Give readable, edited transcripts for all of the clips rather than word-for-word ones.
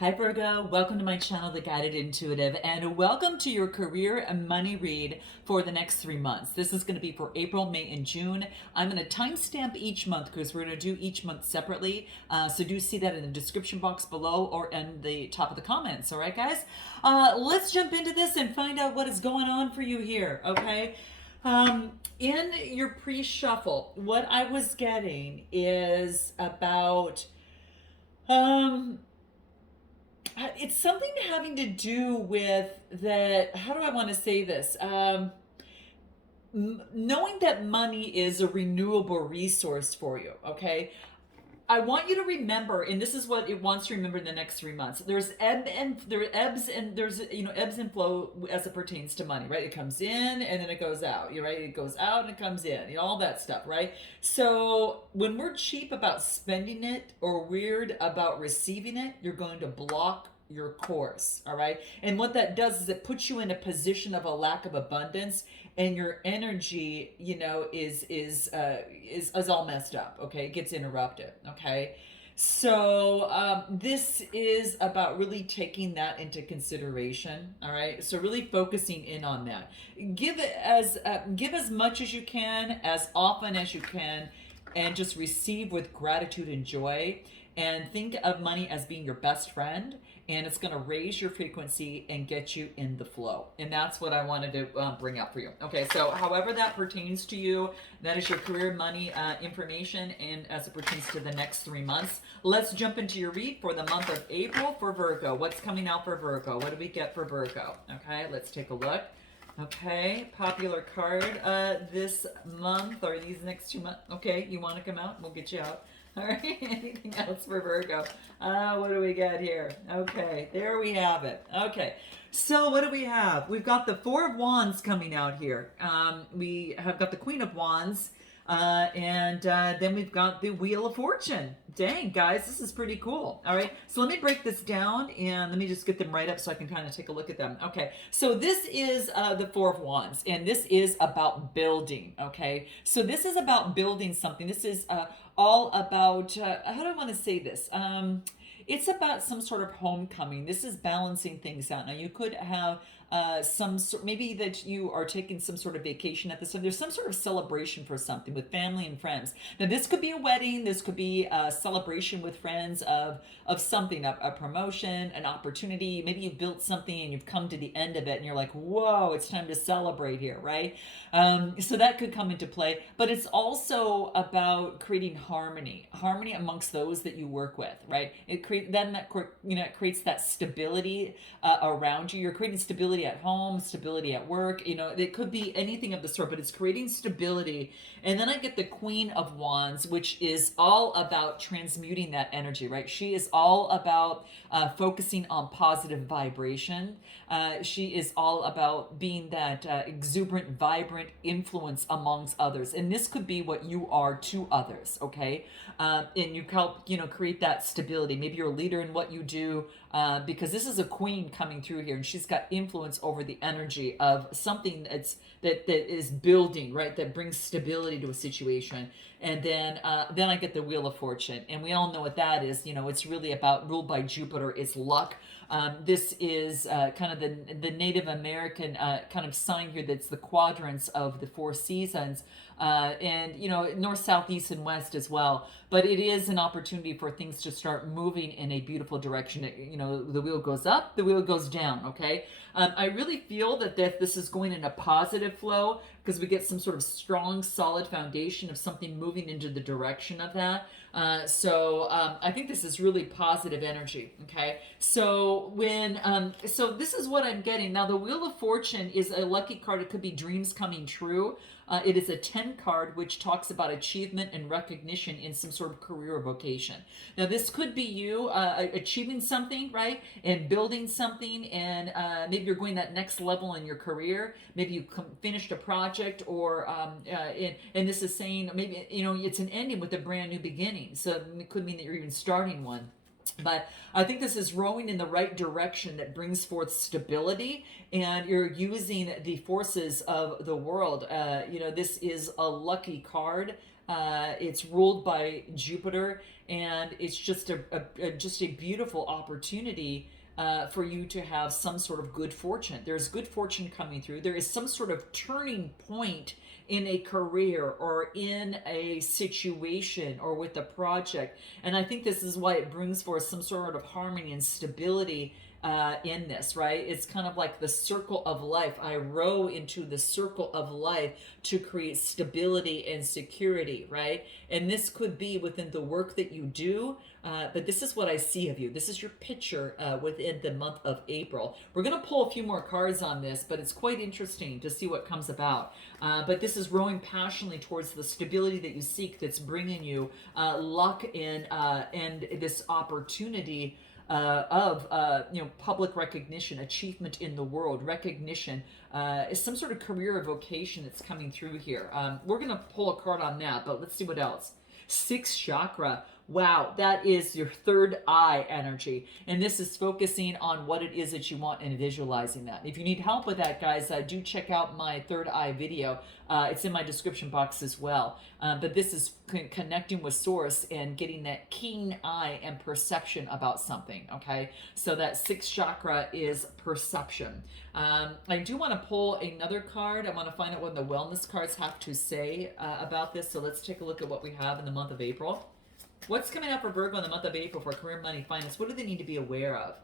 Hi Virgo, welcome to my channel, The Guided Intuitive, and welcome to your career and money read for the next 3 months. This is going to be for April, May, and June. I'm going to timestamp each month because we're going to do each month separately. So do see that in the description box below or in the top of the comments. All right, guys? Let's jump into this and find out what is going on for you here, okay? In your pre-shuffle, what I was getting is about... it's something having to do with that. How do I want to say this? Knowing that money is a renewable resource for you, okay? I want you to remember, and this is what it wants to remember in the next 3 months. There's ebbs and flow as it pertains to money, right? It comes in and then it goes out, right? It goes out and it comes in, all that stuff, right? So when we're cheap about spending it or weird about receiving it, you're going to block your course, all right? And what that does is it puts you in a position of a lack of abundance, and your energy, is all messed up. Okay, it gets interrupted. Okay, so this is about really taking that into consideration. All right, so really focusing in on that. Give as much as you can, as often as you can, and just receive with gratitude and joy. And think of money as being your best friend, and it's going to raise your frequency and get you in the flow. And that's what I wanted to bring up for you. Okay, so however that pertains to you, that is your career money information, and as it pertains to the next 3 months. Let's jump into your read for the month of April for Virgo. What's coming out for Virgo? What do we get for Virgo? Okay, let's take a look. Okay, popular card this month or these next 2 months. Okay, you want to come out? We'll get you out. All right, anything else for Virgo? What do we got here? Okay, there we have it. Okay, so what do we have? We've got the Four of Wands coming out here. We have got the Queen of Wands, and then we've got the Wheel of Fortune. Dang, guys, this is pretty cool. All right, so let me break this down and let me just get them right up so I can kind of take a look at them. Okay, so this is the Four of Wands, and this is about building. Okay, so this is about building something. This is all about, how do I want to say this? It's about some sort of homecoming. This is balancing things out. Now, you could have maybe that you are taking some sort of vacation at this time. There's some sort of celebration for something with family and friends. Now, this could be a wedding. This could be a celebration with friends of something, a promotion, an opportunity. Maybe you've built something and you've come to the end of it and you're like, whoa, it's time to celebrate here, right? So that could come into play. But it's also about creating harmony amongst those that you work with, right? It creates that stability around you. You're creating stability at home, stability at work. It could be anything of the sort, but it's creating stability. And then I get the Queen of Wands, which is all about transmuting that energy, right? She is all about focusing on positive vibration. She is all about being that exuberant, vibrant influence amongst others. And this could be what you are to others, okay? And you help, create that stability. Maybe you're a leader in what you do, because this is a queen coming through here, and she's got influence over the energy of something that is building, right? That brings stability to a situation. And then I get the Wheel of Fortune, and we all know what that is. It's really about ruled by Jupiter. It's luck. This is kind of the Native American kind of sign here. That's the quadrants of the 4 seasons, and north, south, east, and west as well. But it is an opportunity for things to start moving in a beautiful direction. The wheel goes up, the wheel goes down. Okay, I really feel that this is going in a positive flow because we get some sort of strong, solid foundation of something moving into the direction of that. So I think this is really positive energy. Okay, so so this is what I'm getting now. The Wheel of Fortune is a lucky card. It could be dreams coming true. It is a 10 card, which talks about achievement and recognition in some sort of career or vocation. Now, this could be you achieving something, right, and building something, and maybe you're going that next level in your career. Maybe you finished a project, or and this is saying maybe it's an ending with a brand new beginning. So it could mean that you're even starting one. But I think this is rowing in the right direction that brings forth stability, and you're using the forces of the world. This is a lucky card. It's ruled by Jupiter, and it's just just a beautiful opportunity for you to have some sort of good fortune. There's good fortune coming through. There is some sort of turning point in a career or in a situation or with a project. And I think this is why it brings forth some sort of harmony and stability in this, right? It's kind of like the circle of life. I row into the circle of life to create stability and security, right? And this could be within the work that you do, but this is what I see of you. This is your picture within the month of April. We're going to pull a few more cards on this, but it's quite interesting to see what comes about. But this is rowing passionately towards the stability that you seek, that's bringing you luck and this opportunity of public recognition, achievement in the world, recognition, is some sort of career or vocation that's coming through here. We're going to pull a card on that, but let's see what else. Sixth chakra. Wow, that is your third eye energy. And this is focusing on what it is that you want and visualizing that. If you need help with that, guys, do check out my third eye video. It's in my description box as well. But this is connecting with source and getting that keen eye and perception about something, okay? So that sixth chakra is perception. I do want to pull another card. I want to find out what the wellness cards have to say about this. So let's take a look at what we have in the month of April. What's coming up for Virgo in the month of April for career, money, finance? What do they need to be aware of?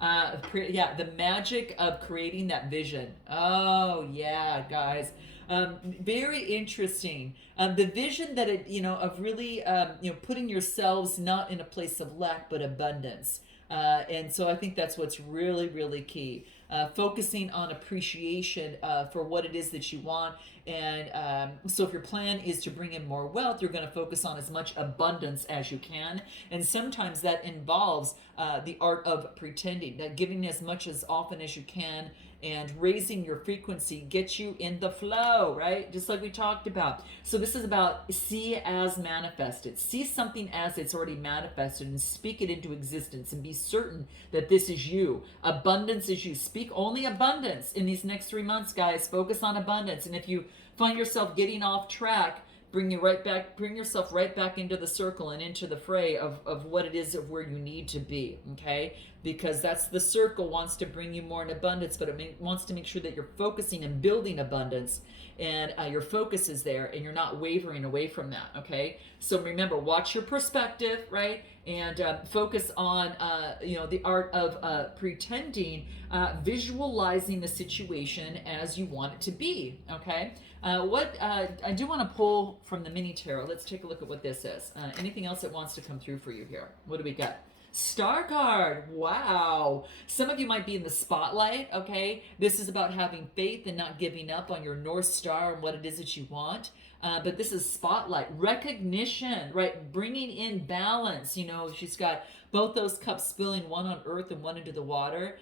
The magic of creating that vision. Oh, yeah, guys. Very interesting. The vision that of really, putting yourselves not in a place of lack, but abundance. And so I think that's what's really, really key. Focusing on appreciation for what it is that you want. And so if your plan is to bring in more wealth, you're going to focus on as much abundance as you can. And sometimes that involves the art of pretending, that giving as much as often as you can and raising your frequency gets you in the flow, right? Just like we talked about. So this is about see as manifested. See something as it's already manifested and speak it into existence and be certain that this is you. Abundance is you. Speak only abundance in these next 3 months, guys. Focus on abundance. And if you find yourself getting off track, bring yourself right back into the circle and into the fray of what it is of where you need to be, okay? Because that's the circle wants to bring you more in abundance, but it wants to make sure that you're focusing and building abundance, and your focus is there and you're not wavering away from that, okay? So remember, watch your perspective, right? And focus on the art of pretending, visualizing the situation as you want it to be, okay? I do want to pull from the mini tarot. Let's take a look at what this is. Anything else that wants to come through for you here? What do we got? Star card. Wow. Some of you might be in the spotlight, okay? This is about having faith and not giving up on your North Star and what it is that you want. But this is spotlight, recognition, right? Bringing in balance. She's got both those cups spilling, one on earth and one into the water.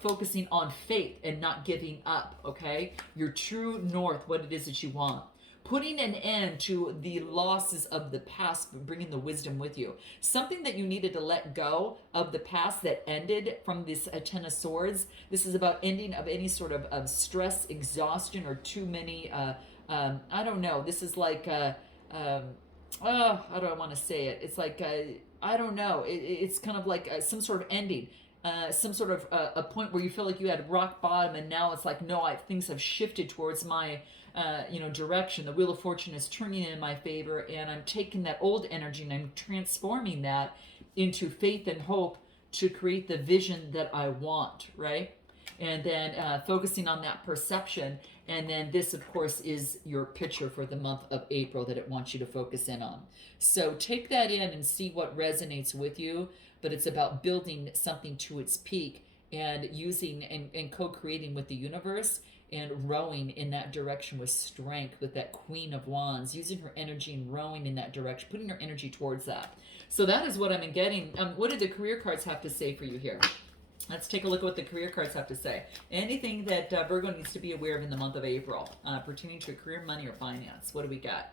Focusing on faith and not giving up, okay? Your true north, what it is that you want. Putting an end to the losses of the past, but bringing the wisdom with you. Something that you needed to let go of the past that ended from this Ten of Swords. This is about ending of any sort of stress, exhaustion, or too many, I don't know. This is like, how do I want to say it? It's like, I don't know. It's kind of like some sort of ending. Some sort of a point where you feel like you had rock bottom, and now it's like, no, things have shifted towards my direction. The Wheel of Fortune is turning in my favor, and I'm taking that old energy and I'm transforming that into faith and hope to create the vision that I want, right? And then focusing on that perception. And then this, of course, is your picture for the month of April that it wants you to focus in on. So take that in and see what resonates with you. But it's about building something to its peak and using and co-creating with the universe and rowing in that direction with strength, with that Queen of Wands, using her energy and rowing in that direction, putting her energy towards that. So that is what I'm getting. What did the career cards have to say for you here? Let's take a look at what the career cards have to say. Anything that Virgo needs to be aware of in the month of April pertaining to career, money, or finance. What do we got?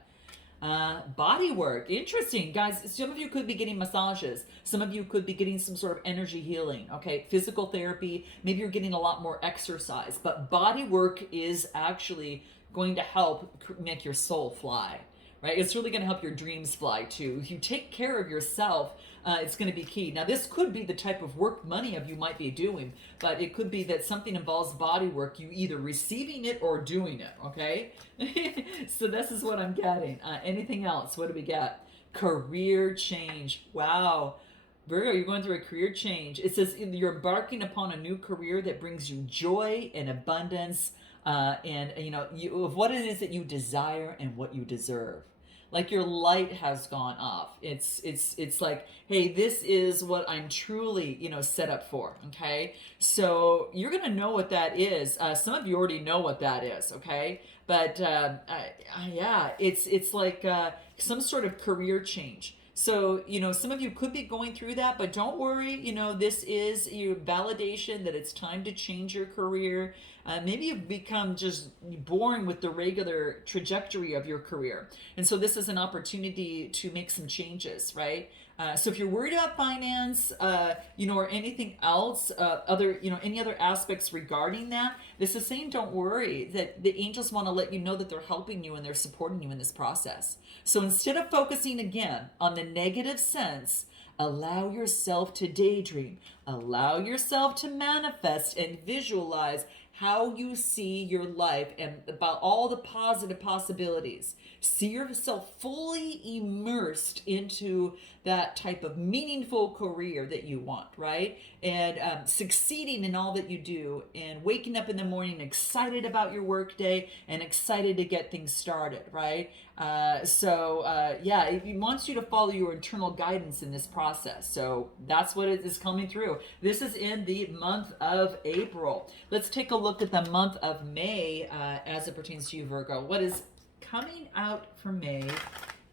Body work. Interesting. Guys, some of you could be getting massages. Some of you could be getting some sort of energy healing. Okay. Physical therapy. Maybe you're getting a lot more exercise. But body work is actually going to help make your soul fly. right? It's really going to help your dreams fly too. If you take care of yourself, it's going to be key. Now, this could be the type of work many of you might be doing, but it could be that something involves body work, you either receiving it or doing it, okay? So this is what I'm getting. Anything else? What do we got? Career change. Wow. Virgo, you're going through a career change. It says you're embarking upon a new career that brings you joy and abundance, and of what it is that you desire and what you deserve. Like your light has gone off. It's like, hey, this is what I'm truly set up for. Okay, so you're gonna know what that is. Some of you already know what that is. Okay, but yeah, it's like some sort of career change. So, some of you could be going through that, but don't worry. This is your validation that it's time to change your career. Maybe you've become just bored with the regular trajectory of your career. And so this is an opportunity to make some changes, right? So if you're worried about finance, or anything else, any other aspects regarding that, this is saying don't worry, that the angels want to let you know that they're helping you and they're supporting you in this process. So instead of focusing again on the negative sense, allow yourself to daydream, allow yourself to manifest and visualize how you see your life and about all the positive possibilities. See yourself fully immersed into that type of meaningful career that you want, right? And succeeding in all that you do, and waking up in the morning excited about your work day and excited to get things started, right? It wants you to follow your internal guidance in this process. So that's what is coming through. This is in the month of April. Let's take a look at the month of May as it pertains to you, Virgo. What is coming out for May,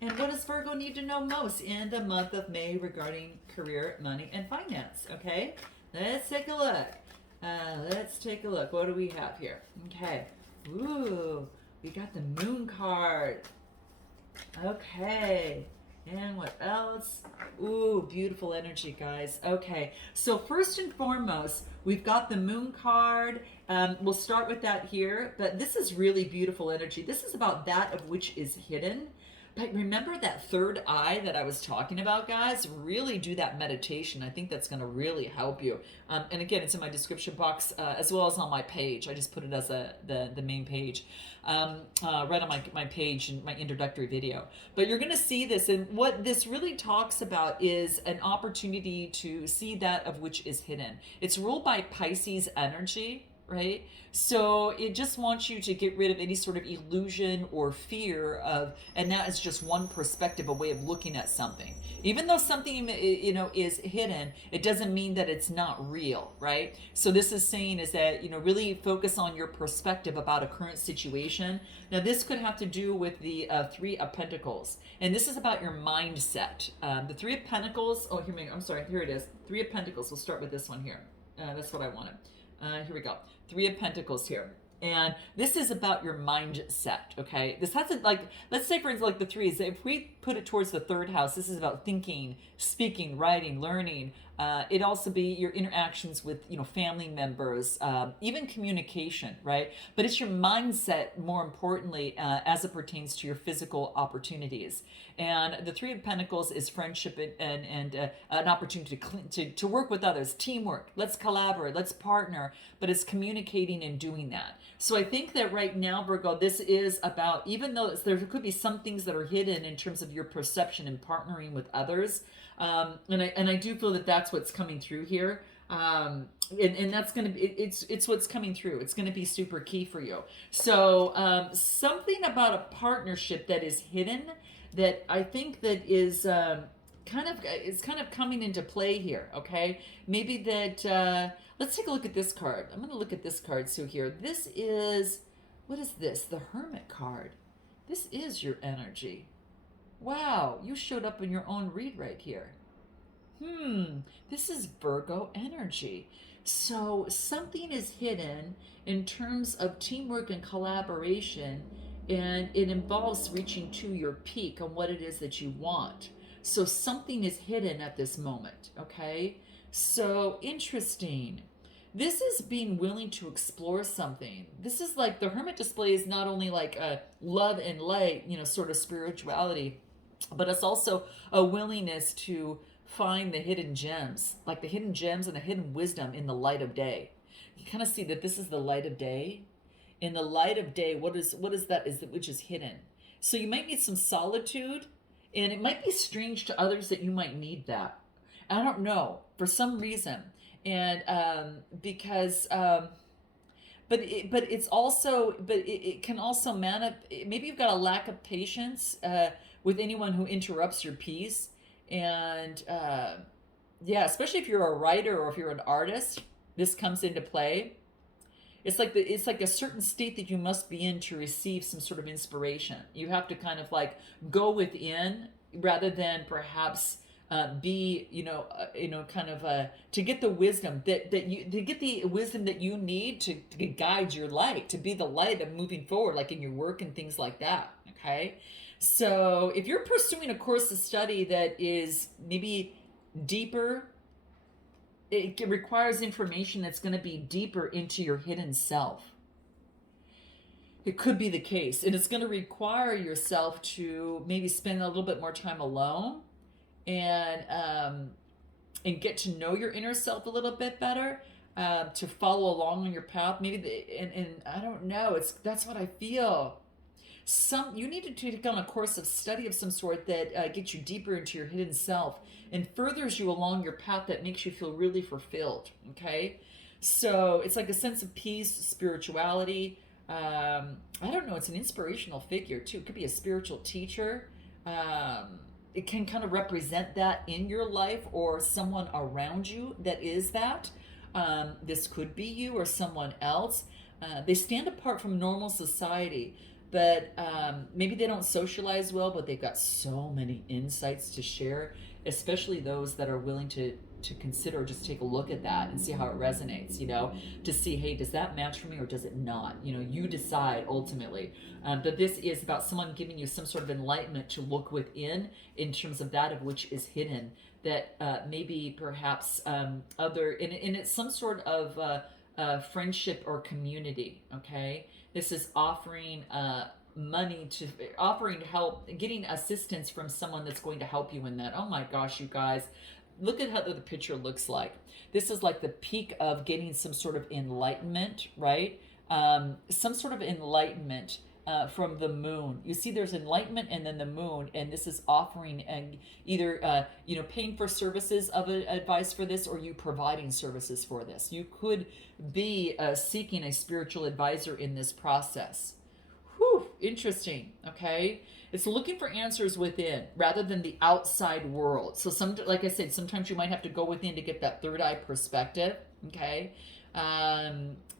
and what does Virgo need to know most in the month of May regarding career, money, and finance? Okay, let's take a look. What do we have here? Okay, ooh, we got the Moon card. Okay, and what else? Ooh, beautiful energy, guys. Okay, so first and foremost, we've got the Moon card. We'll start with that here, but this is really beautiful energy. This is about that of which is hidden. But remember that third eye that I was talking about, guys? Really do that meditation. I think that's going to really help you. And again, it's in my description box as well as on my page. I just put it as the main page, right on my page in my introductory video. But you're going to see this, and what this really talks about is an opportunity to see that of which is hidden. It's ruled by Pisces energy, right? So it just wants you to get rid of any sort of illusion or fear of, and that is just one perspective, a way of looking at something. Even though something, is hidden, it doesn't mean that it's not real, right? So this is saying is that, really focus on your perspective about a current situation. Now this could have to do with the Three of Pentacles, and this is about your mindset. The Three of Pentacles, here it is. Three of Pentacles, we'll start with this one here. That's what I wanted. Here we go. Three of Pentacles here. And this is about your mindset, okay? This hasn't, let's say for instance, like the threes, if we put it towards the third house, this is about thinking, speaking, writing, learning. It also be your interactions with, family members, even communication, right? But it's your mindset, more importantly, as it pertains to your physical opportunities. And the Three of Pentacles is friendship and an opportunity to work with others, teamwork. Let's collaborate, let's partner, but it's communicating and doing that. So I think that right now, Virgo, this is about, even though there could be some things that are hidden in terms of your perception and partnering with others, and I do feel that that's what's coming through here. And that's going to be, it's what's coming through. It's going to be super key for you. So something about a partnership that is hidden that I think that is kind of coming into play here. Okay, maybe that. Let's take a look at this card. I'm going to look at this card. So here, this is, what is this? The Hermit card. This is your energy. Wow, you showed up in your own read right here. This is Virgo energy. So something is hidden in terms of teamwork and collaboration, and it involves reaching to your peak on what it is that you want. So something is hidden at this moment, okay? So interesting. This is being willing to explore something. This is like the Hermit display is not only like a love and light, sort of spirituality, but it's also a willingness to find the hidden gems, like the hidden gems and the hidden wisdom in the light of day. You kind of see that this is the light of day. In the light of day, what is that? Is that which is hidden? So you might need some solitude, and it might be strange to others that you might need that. I don't know, for some reason, and because it can also maybe you've got a lack of patience with anyone who interrupts your peace, and yeah, especially if you're a writer or if you're an artist, this comes into play. It's like a certain state that you must be in to receive some sort of inspiration. You have to kind of like go within rather than perhaps be kind of to get the wisdom that you need to guide your light, to be the light of moving forward, like in your work and things like that. Okay, so if you're pursuing a course of study that is maybe deeper, it requires information that's going to be deeper into your hidden self. It could be the case, and it's going to require yourself to maybe spend a little bit more time alone and get to know your inner self a little bit better, to follow along on your path. And I don't know. That's what I feel. You need to take on a course of study of some sort that gets you deeper into your hidden self and furthers you along your path that makes you feel really fulfilled. Okay, so it's like a sense of peace, spirituality. I don't know. It's an inspirational figure too. It could be a spiritual teacher. It can kind of represent that in your life or someone around you that is that. This could be you or someone else. They stand apart from normal society, but maybe they don't socialize well, but they've got so many insights to share, especially those that are willing to consider, just take a look at that and see how it resonates, to see, hey, does that match for me or does it not? You decide ultimately. But this is about someone giving you some sort of enlightenment to look within in terms of that of which is hidden, that maybe perhaps and it's some sort of friendship or community, okay? This is offering offering help, getting assistance from someone that's going to help you in that. Oh my gosh, you guys, look at how the picture looks like. This is like the peak of getting some sort of enlightenment, right? Some sort of enlightenment from the moon. You see there's enlightenment and then the moon, and this is offering either paying for services of advice for this, or you providing services for this. You could be seeking a spiritual advisor in this process. Whew, interesting. Okay, it's looking for answers within rather than the outside world. So like I said, sometimes you might have to go within to get that third eye perspective. Okay.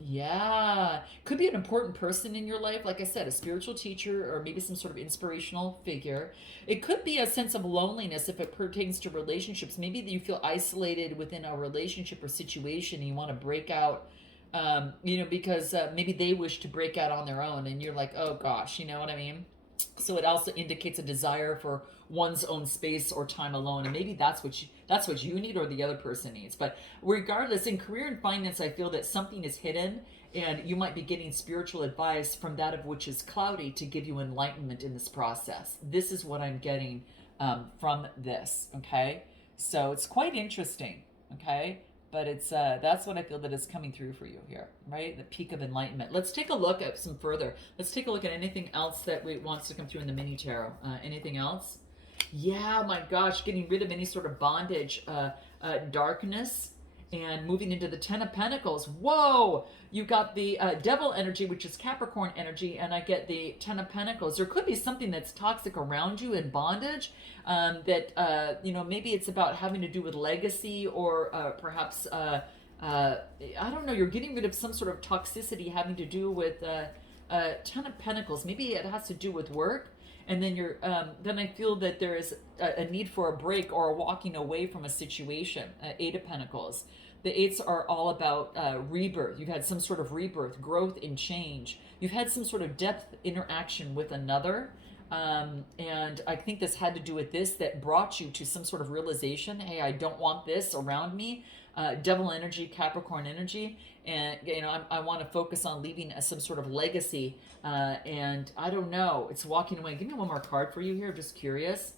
Yeah, could be an important person in your life, like I said, a spiritual teacher or maybe some sort of inspirational figure. It could be a sense of loneliness if it pertains to relationships. Maybe you feel isolated within a relationship or situation and you want to break out, because maybe they wish to break out on their own and you're like, oh gosh, you know what I mean? So it also indicates a desire for one's own space or time alone, and maybe that's what you need or the other person needs. But regardless, in career and finance, I feel that something is hidden, and you might be getting spiritual advice from that of which is cloudy to give you enlightenment in this process. This is what I'm getting from this. Okay, so it's quite interesting. Okay. But it's that's what I feel that is coming through for you here, right? The peak of enlightenment. Let's take a look at some further. Let's take a look at anything else that wants to come through in the mini tarot. Anything else? Yeah, my gosh, getting rid of any sort of bondage, darkness, and moving into the Ten of Pentacles. Whoa! You got the Devil energy, which is Capricorn energy, and I get the Ten of Pentacles. There could be something that's toxic around you in bondage, that maybe it's about having to do with legacy, or perhaps I don't know. You're getting rid of some sort of toxicity having to do with Ten of Pentacles. Maybe it has to do with work. And then then I feel that there is a need for a break or a walking away from a situation. Eight of Pentacles. The eights are all about rebirth. You've had some sort of rebirth, growth, and change. You've had some sort of depth interaction with another. And I think this had to do with this that brought you to some sort of realization. Hey, I don't want this around me. Devil energy, Capricorn energy, and I want to focus on leaving some sort of legacy. And I don't know, it's walking away. Give me one more card for you here. I'm just curious.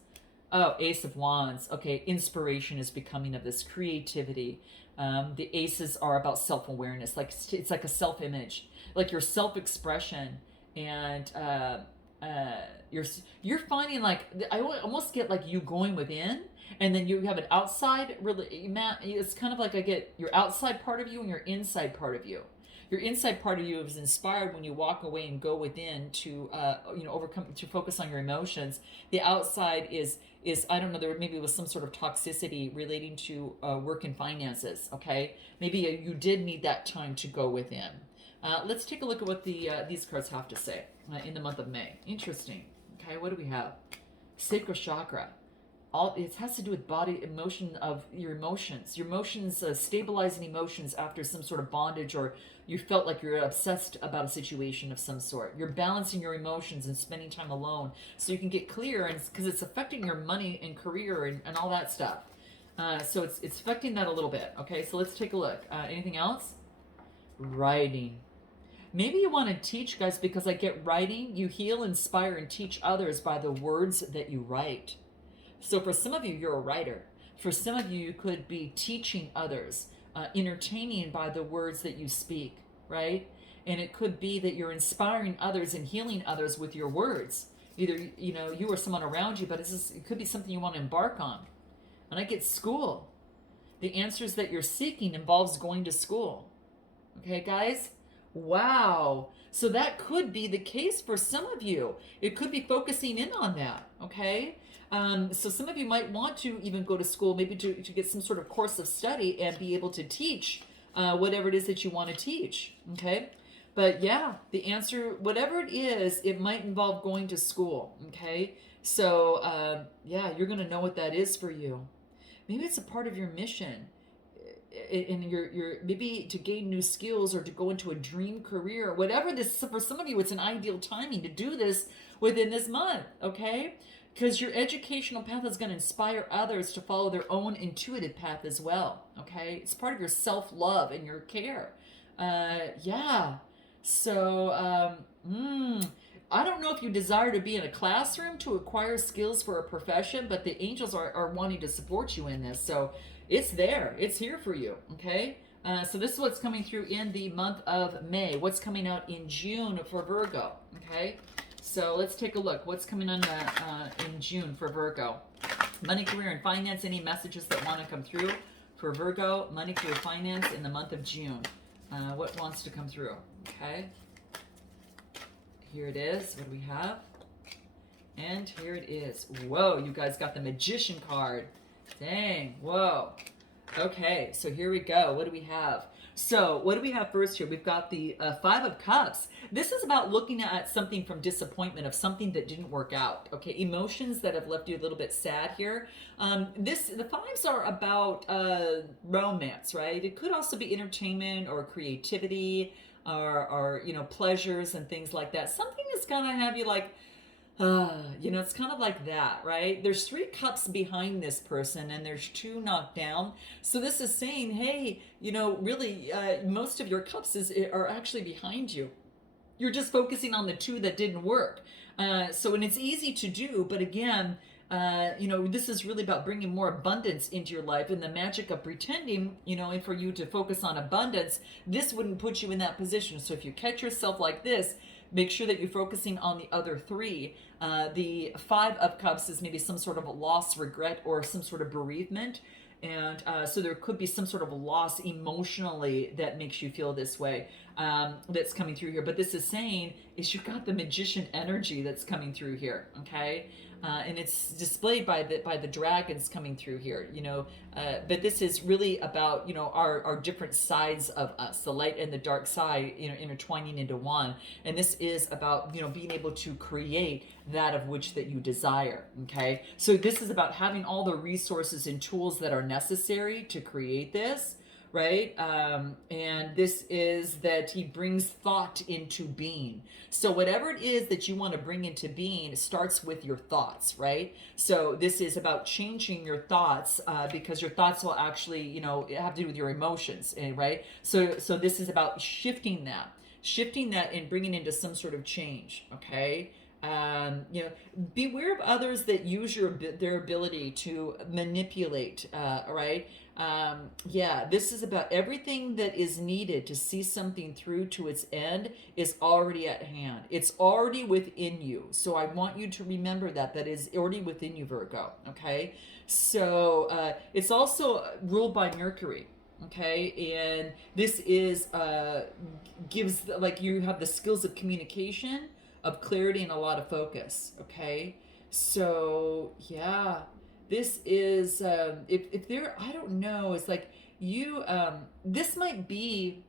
Oh, Ace of Wands. Okay, inspiration is becoming of this creativity. The aces are about self-awareness. Like it's like a self-image, like your self-expression, and you're finding like I almost get like you going within, and then you have an outside. Really, it's kind of like I get your outside part of you and your inside part of you. Your inside part of you is inspired when you walk away and go within to overcome, to focus on your emotions. The outside is I don't know, there maybe was some sort of toxicity relating to work and finances. Okay, maybe you did need that time to go within. Let's take a look at what these cards have to say in the month of May. Interesting. Okay, what do we have? Sacral Chakra. It has to do with body emotion of your emotions. Your emotions, stabilizing emotions after some sort of bondage, or you felt like you're obsessed about a situation of some sort. You're balancing your emotions and spending time alone so you can get clear, and because it's affecting your money and career and all that stuff. So it's affecting that a little bit. Okay, so let's take a look. Anything else? Writing. Maybe you want to teach, guys, because I get writing. You heal, inspire, and teach others by the words that you write. So for some of you, you're a writer. For some of you, you could be teaching others, entertaining by the words that you speak, right? And it could be that you're inspiring others and healing others with your words. Either, you or someone around you, but it could be something you want to embark on. And I get school. The answers that you're seeking involves going to school. Okay, guys? Wow. So that could be the case for some of you. It could be focusing in on that, okay? So some of you might want to even go to school, maybe to get some sort of course of study and be able to teach whatever it is that you want to teach, okay? But yeah, the answer, whatever it is, it might involve going to school, okay? So yeah, you're going to know what that is for you. Maybe it's a part of your mission. And you're maybe to gain new skills or to go into a dream career or whatever this, for some of you, it's an ideal timing to do this within this month, okay? Because your educational path is going to inspire others to follow their own intuitive path as well, okay? It's part of your self-love and your care. Yeah. So, I don't know if you desire to be in a classroom to acquire skills for a profession, but the angels are wanting to support you in this. So it's there. It's here for you, okay? So this is what's coming through in the month of May. What's coming out in June for Virgo, okay? So let's take a look. What's coming on in June for Virgo? Money, career, and finance. Any messages that want to come through for Virgo? Money, career, finance in the month of June. What wants to come through? Okay. Here it is. What do we have? And here it is. Whoa, you guys got the Magician card. Dang. Whoa. Okay, so here we go. What do we have? So what do we have first here? We've got the Five of Cups. This is about looking at something from disappointment, of something that didn't work out. Okay, emotions that have left you a little bit sad here. The fives are about romance, right? It could also be entertainment or creativity or pleasures and things like that. Something is gonna have you like, it's kind of like that, right? There's 3 cups behind this person and there's 2 knocked down. So this is saying, hey, really, most of your cups are actually behind you. You're just focusing on the 2 that didn't work. And it's easy to do, but again, this is really about bringing more abundance into your life, and the magic of pretending, and for you to focus on abundance, this wouldn't put you in that position. So if you catch yourself like this, make sure that you're focusing on the other 3. The 5 of Cups is maybe some sort of a loss, regret, or some sort of bereavement. And so there could be some sort of loss emotionally that makes you feel this way, that's coming through here. But this is saying is you've got the Magician energy that's coming through here, okay? And it's displayed by the dragons coming through here, but this is really about, our different sides of us, the light and the dark side, intertwining into one. And this is about, being able to create that of which that you desire. Okay. So this is about having all the resources and tools that are necessary to create this, right? And this is that he brings thought into being. So whatever it is that you want to bring into being starts with your thoughts, right? So this is about changing your thoughts, because your thoughts will actually, have to do with your emotions, right? So this is about shifting that and bringing into some sort of change, okay? Beware of others that use their ability to manipulate, right? This is about everything that is needed to see something through to its end is already at hand. It's already within you. So I want you to remember that is already within you, Virgo. Okay. So it's also ruled by Mercury. Okay. And this is, gives, like, you have the skills of communication, of clarity, and a lot of focus. Okay. So yeah, this is, if there, I don't know, it's like you, this might be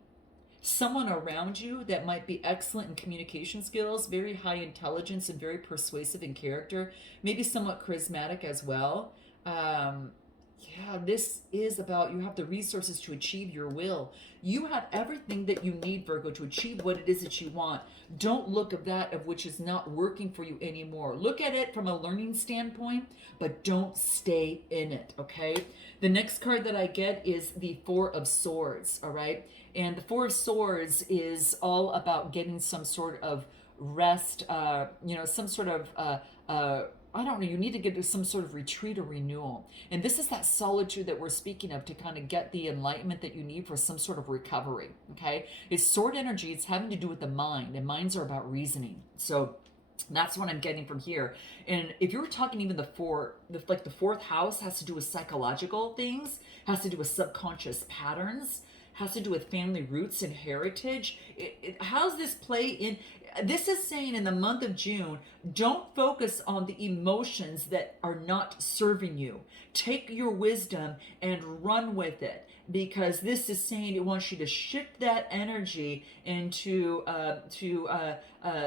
someone around you that might be excellent in communication skills, very high intelligence, and very persuasive in character, maybe somewhat charismatic as well. This is about, you have the resources to achieve your will. You have everything that you need, Virgo, to achieve what it is that you want. Don't look at that of which is not working for you anymore. Look at it from a learning standpoint, but don't stay in it, okay? The next card that I get is the Four of Swords, all right? And the Four of Swords is all about getting some sort of rest, some sort of, I don't know, you need to get to some sort of retreat or renewal. And this is that solitude that we're speaking of to kind of get the enlightenment that you need for some sort of recovery, okay? It's sword energy. It's having to do with the mind, and minds are about reasoning. So that's what I'm getting from here. And if you're talking even the fourth house has to do with psychological things, has to do with subconscious patterns, has to do with family roots and heritage. How's this play in? This is saying in the month of June, don't focus on the emotions that are not serving you. Take your wisdom and run with it, because this is saying it wants you to shift that energy into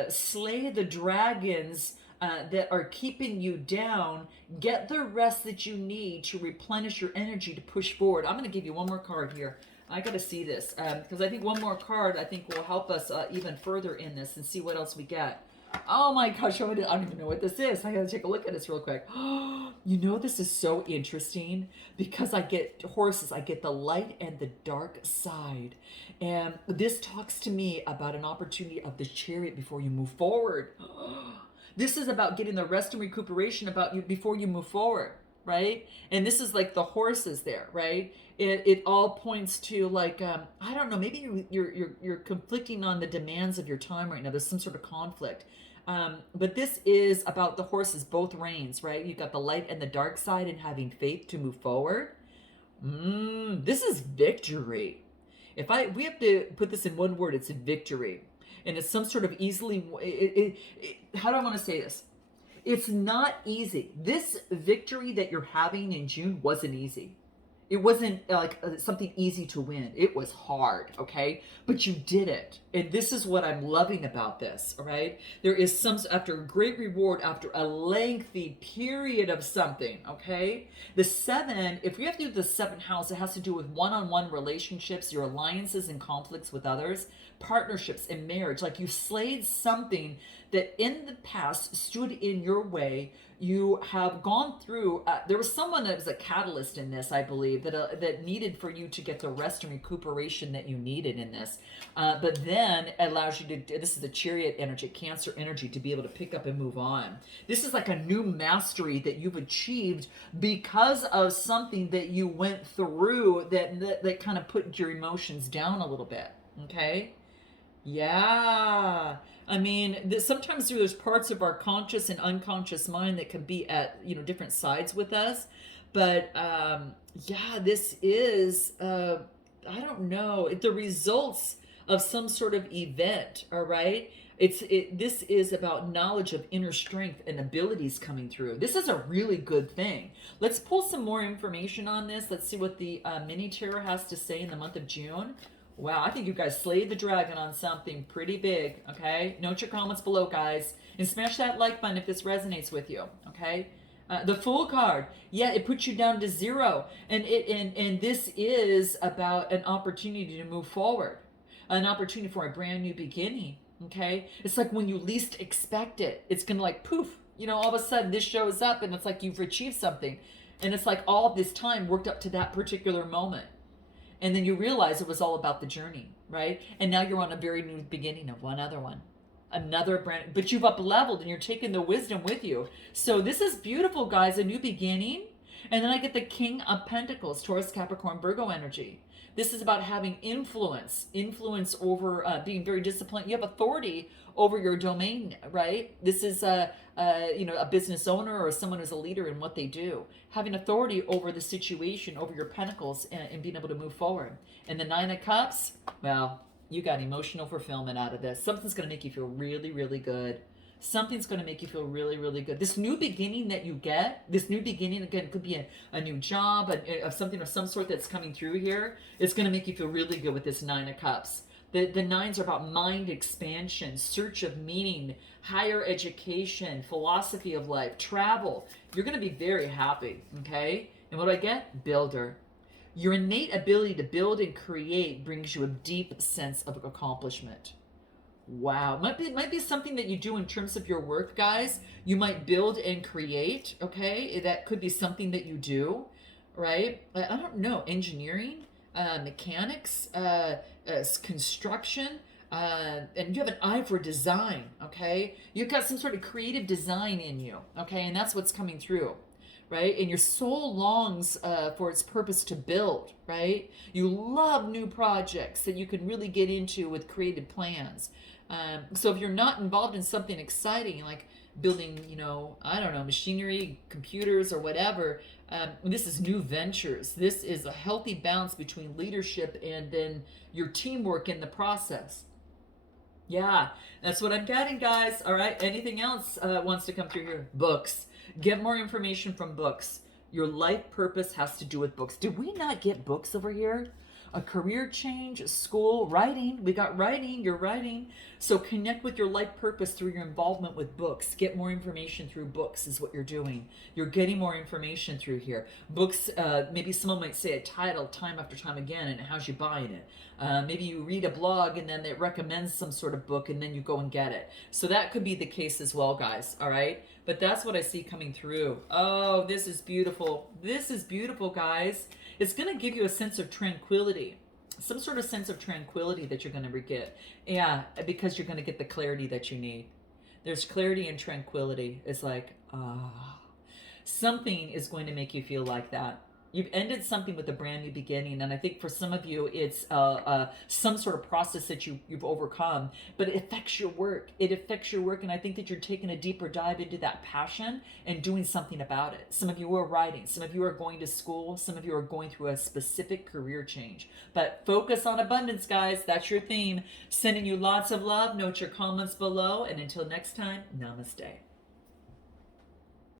slay the dragons that are keeping you down. Get the rest that you need to replenish your energy to push forward. I'm going to give you one more card here. I got to see this, because I think one more card will help us even further in this and see what else we get. Oh my gosh, I don't even know what this is. I got to take a look at this real quick. This is so interesting because I get horses. I get the light and the dark side. And this talks to me about an opportunity of the Chariot before you move forward. This is about getting the rest and recuperation about you before you move forward, right? And this is like the horses there, right? It all points to, like, I don't know, maybe you're conflicting on the demands of your time right now. There's some sort of conflict. But this is about the horses, both reins, right? You've got the light and the dark side, and having faith to move forward. This is victory. We have to put this in one word, it's victory. And it's some sort of how do I want to say this? It's not easy. This victory that you're having in June wasn't easy. It wasn't like something easy to win. It was hard, okay? But you did it. And this is what I'm loving about this, all right? There is after a great reward, after a lengthy period of something, okay? The 7, if we have to do the 7th house, it has to do with one-on-one relationships, your alliances and conflicts with others, partnerships and marriage. Like, you slayed something that in the past stood in your way. You have gone through, there was someone that was a catalyst in this, I believe, that needed for you to get the rest and recuperation that you needed in this. But then it allows you to, this is the Chariot energy, Cancer energy, to be able to pick up and move on. This is like a new mastery that you've achieved because of something that you went through that kind of put your emotions down a little bit, okay? Yeah. I mean, sometimes there's parts of our conscious and unconscious mind that can be at, different sides with us. But, this is, I don't know, the results of some sort of event, all right? This is about knowledge of inner strength and abilities coming through. This is a really good thing. Let's pull some more information on this. Let's see what the mini tarot has to say in the month of June. Wow, I think you guys slayed the dragon on something pretty big, okay? Note your comments below, guys. And smash that like button if this resonates with you, okay? The Fool card, yeah, it puts you down to zero, and this is about an opportunity to move forward, an opportunity for a brand new beginning. Okay, it's like when you least expect it, it's gonna like poof, all of a sudden this shows up, and it's like you've achieved something, and it's like all this time worked up to that particular moment, and then you realize it was all about the journey, right? And now you're on a very new beginning of one other one, another brand, but you've up leveled and you're taking the wisdom with you. So this is beautiful, guys, a new beginning. And then I get the King of Pentacles, Taurus, Capricorn, Virgo energy. This is about having influence over being very disciplined. You have authority over your domain, right? This is a business owner or someone who's a leader in what they do, having authority over the situation, over your pentacles, and being able to move forward. And the Nine of Cups, well, you got emotional fulfillment out of this. Something's going to make you feel really, really good. Something's going to make you feel really, really good. This new beginning that you get, this new beginning, again, could be a new job, of something of some sort that's coming through here. It's going to make you feel really good with this Nine of Cups. The nines are about mind expansion, search of meaning, higher education, philosophy of life, travel. You're going to be very happy, okay? And what do I get? Builder. Your innate ability to build and create brings you a deep sense of accomplishment. Wow. Might be something that you do in terms of your work, guys. You might build and create, okay? That could be something that you do, right? I don't know. Engineering, mechanics, construction, and you have an eye for design, okay? You've got some sort of creative design in you, okay? And that's what's coming through, right? And your soul longs for its purpose to build, right? You love new projects that you can really get into with creative plans. So if you're not involved in something exciting like building, I don't know, machinery, computers, or whatever, this is new ventures. This is a healthy balance between leadership and then your teamwork in the process. Yeah, that's what I'm getting, guys. All right, anything else wants to come through here? Books. Get more information from books. Your life purpose has to do with books. Did we not get books over here? A career change, school, writing. We got writing. You're writing. So connect with your life purpose through your involvement with books. Get more information through books is what you're doing. You're getting more information through here. Books, maybe someone might say a title time after time again, and how's you buying it? Maybe you read a blog and then it recommends some sort of book and then you go and get it. So that could be the case as well, guys. All right. But that's what I see coming through. Oh, this is beautiful. This is beautiful, guys. It's going to give you a sense of tranquility, some sort of sense of tranquility that you're going to get. Yeah, because you're going to get the clarity that you need. There's clarity and tranquility. It's like, something is going to make you feel like that. You've ended something with a brand new beginning, and I think for some of you, it's some sort of process that you've overcome, but it affects your work. It affects your work, and I think that you're taking a deeper dive into that passion and doing something about it. Some of you are writing. Some of you are going to school. Some of you are going through a specific career change. But focus on abundance, guys. That's your theme. Sending you lots of love. Note your comments below, and until next time, namaste.